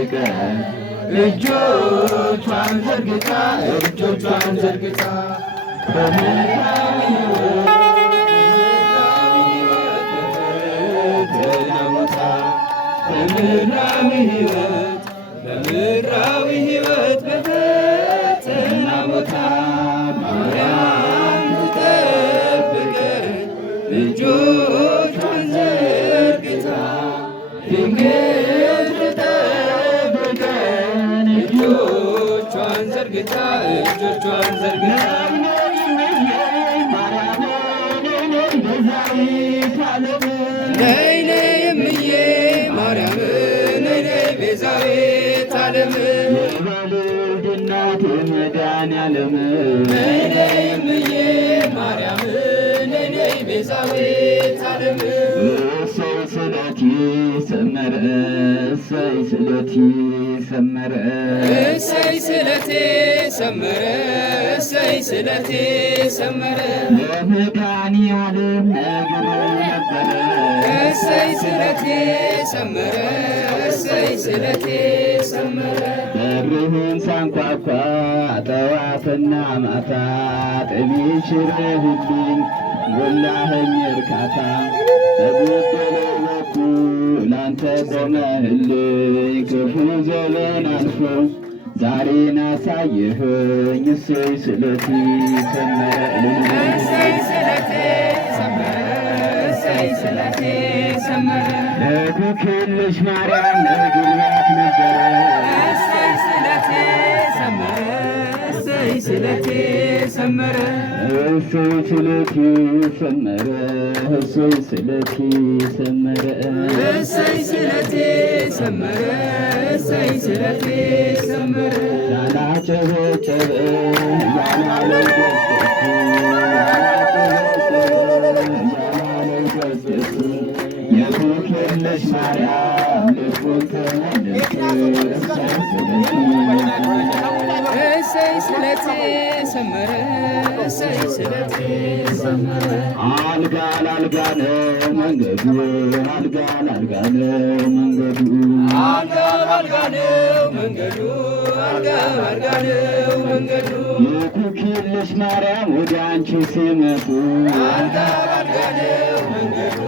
ጠብቀን እጆቿን ዘርግታ በምድራዊ ሕይወት በፈተና ቦታ ማርያም ትጠብቀን እጆቿን ዘርግታ ድንግል ትጠብቀን እጆቿን ዘርግታ ነይ ነይ እምዬ ማርያም ነይ ነይ ቤዛዊተ ዓለም የወልድ እናት መድኃኔዓለም ነይ ነይ እምዬ ማርያም ነይ ነይ ቤዛዊተ ዓለም እሰይ ስለቲ ሰመረ እሰይ ስለቲ ሰመረ እሰይ ስለቴ ሰመረ እሰይ ስለቴ ሰመረ ለመድኃኔዓለም ነግሮ ነበረ እሰይ ስለቴ ሰመረ እሰይ ስለቴ ሰመረ በርህን ሳንኳኳ ጠዋትና ማታ ጥሜ ሽረህልኝ ሞላኸኝ እርካታ በጎደለው በኩል አንተ ቆመህልኝ ክፉ ዘመን አልፎ ዛሬን አሳየኸኝ እሰይ ስለቴ ሰመረ እሰይ ስለቴ ሰመረ እሰይ ስለቴ ሰመረ ለድክልሽ ማርያም ነግሬያት ነበረ እሰይ ስለቴ ሰመረ እሰይ ስለቴ ሰመረ እሰይ ስለቴ ሰመረ እሰይ ስለቴ ሰመረ እሰይ ስለቴ ሰመረ እሰይ ስለቴ ሰመረ ያላጨበጨበ የድክልሽ ማርያም ልቡን ተመለሰ እሰይ ስለቴ ሰመረ እሰይ ስለቴ ሰመረ አልጋ ላልጋ ነው መንገዱ አልጋ ላልጋ ነው መንገዱ አልጋ ላልጋ ነው መንገዱ አልጋ ላልጋ ነው መንገዱ የድክልሽ ማርያም ወደ አንቺ ሲመጡ አልጋ ላልጋ ነው መንገዱ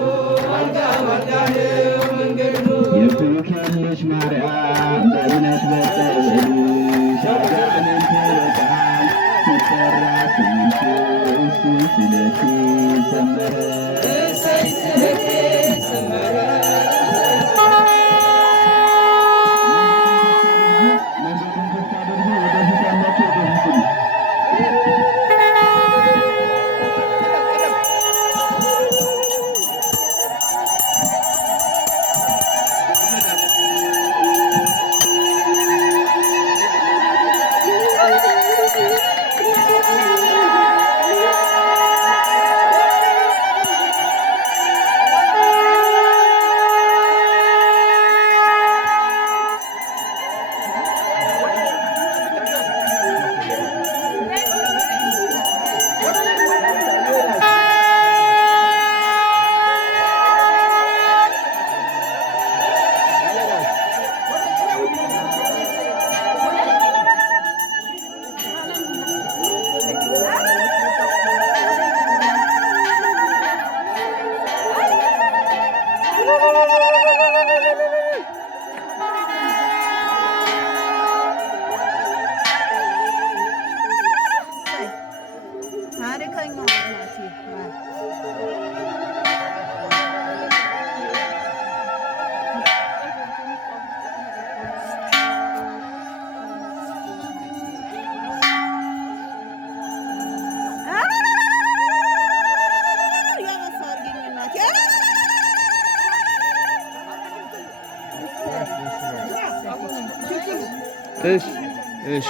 አልጋ ላልጋ ነው መንገዱ የድክልሽ ማርያም በእምነት በጸሎትሽ አጋንንት ርቀዋል ሲጠራ ስምሽ እሰይ ስለቴ ሰመረ እሰይ ስለቴ ሰመረ እሺ